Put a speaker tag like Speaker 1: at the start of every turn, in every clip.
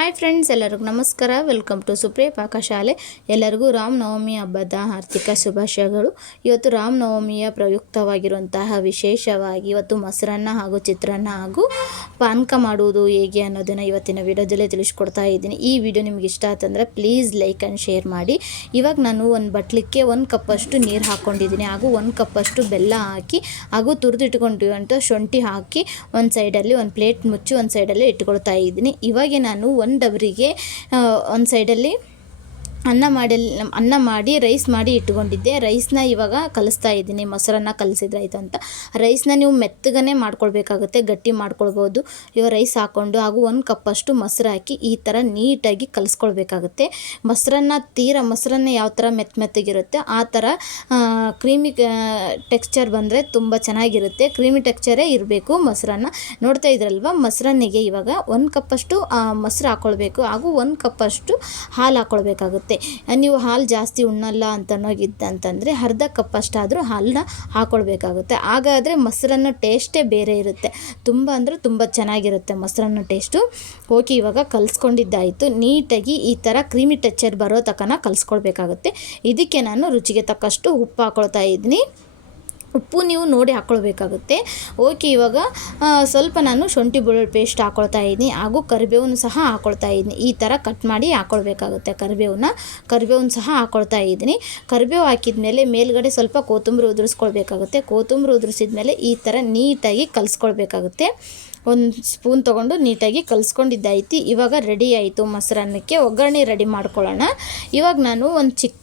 Speaker 1: Hi friends ಎಲ್ಲರಿಗೂ ನಮಸ್ಕಾರ. Welcome to Supriya ಪಾಕಶಾಲೆ ಎಲ್ಲರಿಗೂ ರಾಮನವಮಿ ಹಬ್ಬದ ಆರ್ಥಿಕ ಶುಭಾಶಯಗಳು. ಇವತ್ತು ರಾಮನವಮಿಯ ಪ್ರಯುಕ್ತವಾಗಿರುವಂತಹ ವಿಶೇಷವಾಗಿ ಇವತ್ತು ಮೊಸರನ್ನ ಹಾಗೂ ಚಿತ್ರಾನ್ನ ಹಾಗೂ ಪಾನಕ ಮಾಡುವುದು ಹೇಗೆ ಅನ್ನೋದನ್ನು ಇವತ್ತಿನ ವಿಡಿಯೋದಲ್ಲೇ ತಿಳಿಸ್ಕೊಡ್ತಾ ಇದ್ದೀನಿ. ಈ ವಿಡಿಯೋ ನಿಮ್ಗೆ ಇಷ್ಟ ಆತಂದರೆ ಪ್ಲೀಸ್ ಲೈಕ್ ಆ್ಯಂಡ್ ಶೇರ್ ಮಾಡಿ. ಇವಾಗ ನಾನು ಒಂದು ಬಟ್ಲಿಕ್ಕೆ ಒಂದು ಕಪ್ಪಷ್ಟು ನೀರು ಹಾಕ್ಕೊಂಡಿದ್ದೀನಿ ಹಾಗೂ ಒಂದು ಕಪ್ಪಷ್ಟು ಬೆಲ್ಲ ಹಾಕಿ ಹಾಗೂ ತುರಿದಿಟ್ಕೊಂಡಿರುವಂಥ ಶುಂಠಿ ಹಾಕಿ ಒಂದು ಸೈಡಲ್ಲಿ ಒಂದು ಪ್ಲೇಟ್ ಮುಚ್ಚಿ ಒಂದು ಸೈಡಲ್ಲಿ ಇಟ್ಕೊಳ್ತಾ ಇದ್ದೀನಿ. ಇವಾಗೆ ನಾನು ಒಂದು ಡಬರಿಗೆ ಒಂದು ಸೈಡಲ್ಲಿ ಅನ್ನ ಮಾಡಿ ಅನ್ನ ಮಾಡಿ ರೈಸ್ ಮಾಡಿ ಇಟ್ಕೊಂಡಿದ್ದೆ. ರೈಸ್ನ ಇವಾಗ ಕಲಿಸ್ತಾ ಇದ್ದೀನಿ. ಮೊಸರನ್ನ ಕಲಿಸಿದ್ರೆ ಆಯ್ತು ಅಂತ. ರೈಸ್ನ ನೀವು ಮೆತ್ತಗನೆ ಮಾಡ್ಕೊಳ್ಬೇಕಾಗುತ್ತೆ. ಗಟ್ಟಿ ಮಾಡ್ಕೊಳ್ಬೋದು. ಇವಾಗ ರೈಸ್ ಹಾಕ್ಕೊಂಡು ಹಾಗೂ ಒಂದು ಕಪ್ಪಷ್ಟು ಮೊಸರು ಹಾಕಿ ಈ ಥರ ನೀಟಾಗಿ ಕಲಿಸ್ಕೊಳ್ಬೇಕಾಗುತ್ತೆ. ಮೊಸರನ್ನ ತೀರ, ಮೊಸರನ್ನ ಯಾವ ಥರ ಮೆತ್ತ ಮೆತ್ತಗಿರುತ್ತೆ, ಆ ಥರ ಕ್ರೀಮಿ ಟೆಕ್ಸ್ಚರ್ ಬಂದರೆ ತುಂಬ ಚೆನ್ನಾಗಿರುತ್ತೆ. ಕ್ರೀಮಿ ಟೆಕ್ಸ್ಚರೇ ಇರಬೇಕು ಮೊಸರನ್ನ. ನೋಡ್ತಾ ಇದ್ರಲ್ವ? ಮೊಸರನ್ನಿಗೆ ಇವಾಗ ಒಂದು ಕಪ್ಪಷ್ಟು ಮೊಸರು ಹಾಕ್ಕೊಳ್ಬೇಕು ಹಾಗೂ ಒಂದು ಕಪ್ಪಷ್ಟು ಹಾಲು ಹಾಕ್ಕೊಳ್ಬೇಕಾಗುತ್ತೆ ನೀವು ಹಾಲು ಜಾಸ್ತಿ ಉಣ್ಣಲ್ಲ ಅಂತ ಅನ್ನೋಗಿದ್ದಂತಂದರೆ ಅರ್ಧ ಕಪ್ಪಷ್ಟಾದರೂ ಹಾಲನ್ನ ಹಾಕ್ಕೊಳ್ಬೇಕಾಗುತ್ತೆ ಹಾಗಾದರೆ ಮೊಸರನ್ನ ಟೇಸ್ಟೇ ಬೇರೆ ಇರುತ್ತೆ. ತುಂಬ ಅಂದರೆ ತುಂಬ ಚೆನ್ನಾಗಿರುತ್ತೆ ಮೊಸರನ್ನ ಟೇಸ್ಟು. ಓಕೆ, ಇವಾಗ ಕಲಿಸ್ಕೊಂಡಿದ್ದಾಯಿತು. ನೀಟಾಗಿ ಈ ಥರ ಕ್ರೀಮಿ ಟೆಚ್ಚರ್ ಬರೋ ತಕನ ಕಲಿಸ್ಕೊಳ್ಬೇಕಾಗುತ್ತೆ. ಇದಕ್ಕೆ ನಾನು ರುಚಿಗೆ ತಕ್ಕಷ್ಟು ಉಪ್ಪು ಹಾಕ್ಕೊಳ್ತಾ ಇದ್ದೀನಿ. ಉಪ್ಪು ನೀವು ನೋಡಿ ಹಾಕ್ಕೊಳ್ಬೇಕಾಗುತ್ತೆ ಓಕೆ ಇವಾಗ ಸ್ವಲ್ಪ ನಾನು ಶುಂಠಿ ಬೆಳ್ಳುಳ್ಳಿ ಪೇಸ್ಟ್ ಹಾಕ್ಕೊಳ್ತಾ ಇದ್ದೀನಿ. ಹಾಗೂ ಕರಿಬೇವನ್ನು ಸಹ ಹಾಕ್ಕೊಳ್ತಾ ಇದ್ದೀನಿ. ಈ ಥರ ಕಟ್ ಮಾಡಿ ಹಾಕ್ಕೊಳ್ಬೇಕಾಗುತ್ತೆ ಕರಿಬೇವನ್ನ. ಕರಿಬೇವನ್ನು ಸಹ ಹಾಕ್ಕೊಳ್ತಾ ಇದ್ದೀನಿ. ಕರಿಬೇವು ಹಾಕಿದ ಮೇಲೆ ಮೇಲ್ಗಡೆ ಸ್ವಲ್ಪ ಕೊತ್ತಂಬರಿ ಉದುರಿಸ್ಕೊಳ್ಬೇಕಾಗುತ್ತೆ. ಕೊತ್ತಂಬರಿ ಉದುರಿಸಿದ ಮೇಲೆ ಈ ಥರ ನೀಟಾಗಿ ಕಲಿಸ್ಕೊಳ್ಬೇಕಾಗುತ್ತೆ. ಒಂದು ಸ್ಪೂನ್ ತೊಗೊಂಡು ನೀಟಾಗಿ ಕಲಿಸ್ಕೊಂಡಿದ್ದಾಯ್ತು. ಇವಾಗ ರೆಡಿ ಆಯಿತು ಮೊಸರನ್ನಕ್ಕೆ ಒಗ್ಗರಣೆ ರೆಡಿ ಮಾಡ್ಕೊಳ್ಳೋಣ. ಇವಾಗ ನಾನು ಒಂದು ಚಿಕ್ಕ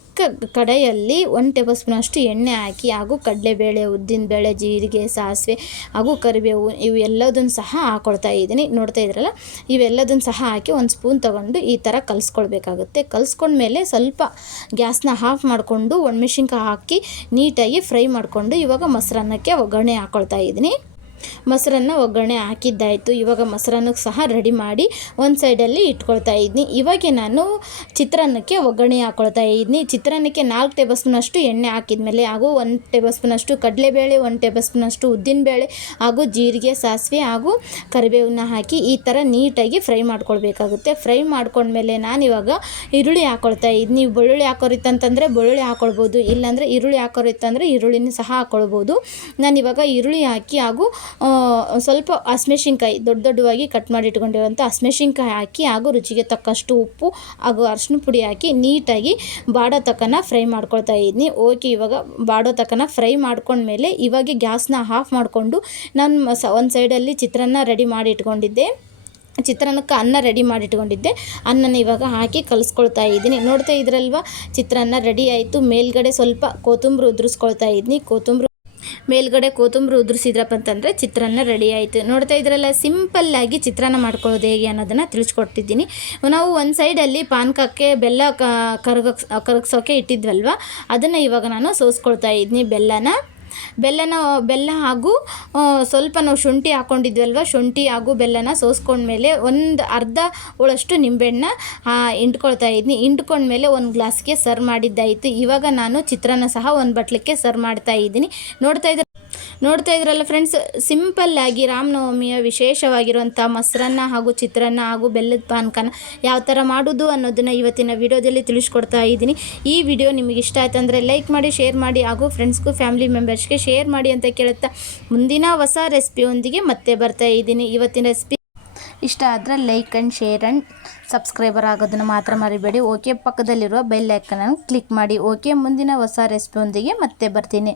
Speaker 1: ಕಡೆಯಲ್ಲಿ ಒಂದು ಟೇಬಲ್ ಸ್ಪೂನಷ್ಟು ಎಣ್ಣೆ ಹಾಕಿ ಹಾಗೂ ಕಡಲೆಬೇಳೆ ಉದ್ದಿನಬೇಳೆ ಜೀರಿಗೆ, ಸಾಸಿವೆ ಹಾಗೂ ಕರಿಬೇವು ಇವು ಎಲ್ಲದನ್ನು ಸಹ ಹಾಕ್ಕೊಳ್ತಾ ಇದ್ದೀನಿ. ನೋಡ್ತಾ ಇದ್ರಲ್ಲ? ಇವೆಲ್ಲದನ್ನು ಸಹ ಹಾಕಿ ಒಂದು ಸ್ಪೂನ್ ತೊಗೊಂಡು ಈ ಥರ ಕಲಿಸ್ಕೊಳ್ಬೇಕಾಗುತ್ತೆ. ಕಲಿಸ್ಕೊಂಡ್ಮೇಲೆ ಸ್ವಲ್ಪ ಗ್ಯಾಸ್ನ ಆಫ್ ಮಾಡಿಕೊಂಡು ಒಣಮೆಣ್ಸಿನ್ಕಾಯಿ ಹಾಕಿ ನೀಟಾಗಿ ಫ್ರೈ ಮಾಡಿಕೊಂಡು ಇವಾಗ ಮೊಸರನ್ನಕ್ಕೆ ಒಗ್ಗರಣೆ ಹಾಕ್ಕೊಳ್ತಾ ಇದ್ದೀನಿ. ಮೊಸರನ್ನ ಒಗ್ಗರಣೆ ಹಾಕಿದ್ದಾಯಿತು. ಇವಾಗ ಮೊಸರನ್ನು ಸಹ ರೆಡಿ ಮಾಡಿ ಒಂದು ಸೈಡಲ್ಲಿ ಇಟ್ಕೊಳ್ತಾ ಇದ್ದೀನಿ ಇವಾಗ ನಾನು ಚಿತ್ರಾನ್ನಕ್ಕೆ ಒಗ್ಗರಣೆ ಹಾಕ್ಕೊಳ್ತಾ ಇದ್ದೀನಿ ಚಿತ್ರಾನ್ನಕ್ಕೆ ನಾಲ್ಕು ಟೇಬಲ್ ಸ್ಪೂನಷ್ಟು ಎಣ್ಣೆ ಹಾಕಿದ್ಮೇಲೆ ಹಾಗೂ ಒಂದು ಟೇಬಲ್ ಸ್ಪೂನಷ್ಟು ಕಡಲೆಬೇಳೆ, ಒಂದು ಟೇಬಲ್ ಸ್ಪೂನಷ್ಟು ಉದ್ದಿನಬೇಳೆ ಹಾಗೂ ಜೀರಿಗೆ, ಸಾಸಿವೆ ಹಾಗೂ ಕರಿಬೇವನ್ನ ಹಾಕಿ ಈ ಥರ ನೀಟಾಗಿ ಫ್ರೈ ಮಾಡ್ಕೊಳ್ಬೇಕಾಗುತ್ತೆ. ಫ್ರೈ ಮಾಡ್ಕೊಂಡ್ಮೇಲೆ ಇವಾಗ ಈರುಳ್ಳಿ ಹಾಕ್ಕೊಳ್ತಾ ಇದ್ದೀನಿ ನೀವು ಬೆಳ್ಳುಳ್ಳಿ ಹಾಕೋರಿತ್ತಂತಂದರೆ ಬೆಳ್ಳುಳ್ಳಿ ಹಾಕ್ಕೊಳ್ಬೋದು ಇಲ್ಲಾಂದರೆ ಈರುಳ್ಳಿ ಹಾಕೋರಿತ್ತಂದರೆ ಈರುಳ್ಳಿನ ಸಹ ಹಾಕ್ಕೊಳ್ಬೋದು ನಾನಿವಾಗ ಈರುಳ್ಳಿ ಹಾಕಿ ಹಾಗೂ ಸ್ವಲ್ಪ ಹಸಿಮೆಣ್ಸಿನ್ಕಾಯಿ ದೊಡ್ಡ ದೊಡ್ಡವಾಗಿ ಕಟ್ ಮಾಡಿ ಇಟ್ಕೊಂಡಿರುವಂಥ ಹಸಿಮೆಣ್ಸಿನ್ಕಾಯಿ ಹಾಕಿ ಹಾಗೂ ರುಚಿಗೆ ತಕ್ಕಷ್ಟು ಉಪ್ಪು ಹಾಗೂ ಅರಶಿನ ಪುಡಿ ಹಾಕಿ ನೀಟಾಗಿ ಬಾಡೋ ತಕ್ಕನ ಫ್ರೈ ಮಾಡ್ಕೊಳ್ತಾ ಇದ್ದೀನಿ ಓಕೆ ಇವಾಗ ಬಾಡೋ ತಕ್ಕನ ಫ್ರೈ ಮಾಡ್ಕೊಂಡ್ಮೇಲೆ ಇವಾಗ ಗ್ಯಾಸ್ನ ಆಫ್ ಮಾಡಿಕೊಂಡು ನಾನು ಸ, ಒಂದು ಸೈಡಲ್ಲಿ ಚಿತ್ರಾನ್ನ ರೆಡಿ ಮಾಡಿ ಇಟ್ಕೊಂಡಿದ್ದೆ. ಚಿತ್ರಾನ್ನಕ್ಕೆ ಅನ್ನ ರೆಡಿ ಮಾಡಿ ಇಟ್ಕೊಂಡಿದ್ದೆ. ಅನ್ನನ ಇವಾಗ ಹಾಕಿ ಕಲಿಸ್ಕೊಳ್ತಾ ಇದ್ದೀನಿ ನೋಡ್ತಾ ಇದ್ರಲ್ವ? ಚಿತ್ರಾನ್ನ ರೆಡಿ ಆಯಿತು. ಮೇಲ್ಗಡೆ ಸ್ವಲ್ಪ ಕೊತ್ತಂಬರಿ ಉದುರಿಸ್ಕೊಳ್ತಾ ಇದ್ದೀನಿ ಕೊತ್ತಂಬರಿ ಮೇಲ್ಗಡೆ ಕೊತ್ತಂಬರಿ ಉದುರಿಸಿದ್ರಪ್ಪ ಅಂತಂದರೆ ಚಿತ್ರಾನ್ನ ರೆಡಿ ಆಯಿತು. ನೋಡ್ತಾ ಇದ್ರಲ್ಲ ಸಿಂಪಲ್ಲಾಗಿ ಚಿತ್ರಾನ್ನ ಮಾಡ್ಕೊಳ್ಳೋದು ಹೇಗೆ ಅನ್ನೋದನ್ನು ತಿಳಿಸ್ಕೊಡ್ತಿದ್ದೀನಿ ನಾವು ಒಂದು ಸೈಡಲ್ಲಿ ಪಾನಕಕ್ಕೆ ಬೆಲ್ಲ ಕ ಕರಗಕ್ಸ್ ಕರಗಿಸೋಕೆ ಇಟ್ಟಿದ್ವಲ್ವ? ಅದನ್ನು ಇವಾಗ ನಾನು ಸೋಸ್ಕೊಳ್ತಾ ಇದ್ದೀನಿ ಬೆಲ್ಲನ ಬೆಲ್ಲನ, ಬೆಲ್ಲ ಹಾಗೂ ಸ್ವಲ್ಪ ನಾವು ಶುಂಠಿ ಹಾಕ್ಕೊಂಡಿದ್ವಲ್ವ ಶುಂಠಿ ಹಾಗೂ ಬೆಲ್ಲನ ಸೋಸ್ಕೊಂಡ್ಮೇಲೆ ಒಂದು ಅರ್ಧ ಒಳಷ್ಟು ನಿಂಬೆಹಣ್ಣ ಇಂಟ್ಕೊಳ್ತಾ ಇದ್ದೀನಿ ಹಿಂಡ್ಕೊಂಡ್ಮೇಲೆ ಒಂದು ಗ್ಲಾಸ್ಗೆ ಸರ್ವ್ ಮಾಡಿದ್ದಾಯಿತು. ಇವಾಗ ನಾನು ಚಿತ್ರಾನ್ನ ಸಹ ಒಂದು ಬಟ್ಲಿಕ್ಕೆ ಸರ್ವ್ ಮಾಡ್ತಾ ಇದ್ದೀನಿ. ನೋಡ್ತಾ ಇದ್ರೆ ನೋಡ್ತಾ ಇದ್ರಲ್ಲ ಫ್ರೆಂಡ್ಸ್ ಸಿಂಪಲ್ಲಾಗಿ ರಾಮನವಮಿಯ ವಿಶೇಷವಾಗಿರುವಂಥ ಮೊಸರನ್ನ ಹಾಗೂ ಚಿತ್ರಾನ್ನ ಹಾಗೂ ಬೆಲ್ಲದ ಪಾನಕನ ಯಾವ ಥರ ಮಾಡೋದು ಅನ್ನೋದನ್ನು ಇವತ್ತಿನ ವಿಡಿಯೋದಲ್ಲಿ ತಿಳಿಸ್ಕೊಡ್ತಾ ಇದ್ದೀನಿ. ಈ ವಿಡಿಯೋ ನಿಮಗೆ ಇಷ್ಟ ಆಯ್ತು ಅಂದರೆ ಲೈಕ್ ಮಾಡಿ ಶೇರ್ ಮಾಡಿ ಹಾಗೂ ಫ್ರೆಂಡ್ಸ್ಗೂ ಫ್ಯಾಮಿಲಿ ಮೆಂಬರ್ಸ್ಗೆ ಶೇರ್ ಮಾಡಿ ಅಂತ ಕೇಳುತ್ತಾ ಮುಂದಿನ ಹೊಸ ರೆಸಿಪಿಯೊಂದಿಗೆ ಮತ್ತೆ ಬರ್ತಾ ಇದ್ದೀನಿ. ಇವತ್ತಿನ ರೆಸಿಪಿ ಇಷ್ಟ ಆದರೆ like and share and subscriber ಆಗೋದನ್ನು ಮಾತ್ರ ಮರಿಬೇಡಿ. ಓಕೆ ಪಕ್ಕದಲ್ಲಿರುವ ಬೆಲ್ ಐಕನನ್ನು ಕ್ಲಿಕ್ ಮಾಡಿ. ಓಕೆ ಮುಂದಿನ ಹೊಸ ರೆಸಿಪಿಯೊಂದಿಗೆ ಮತ್ತೆ ಬರ್ತೀನಿ.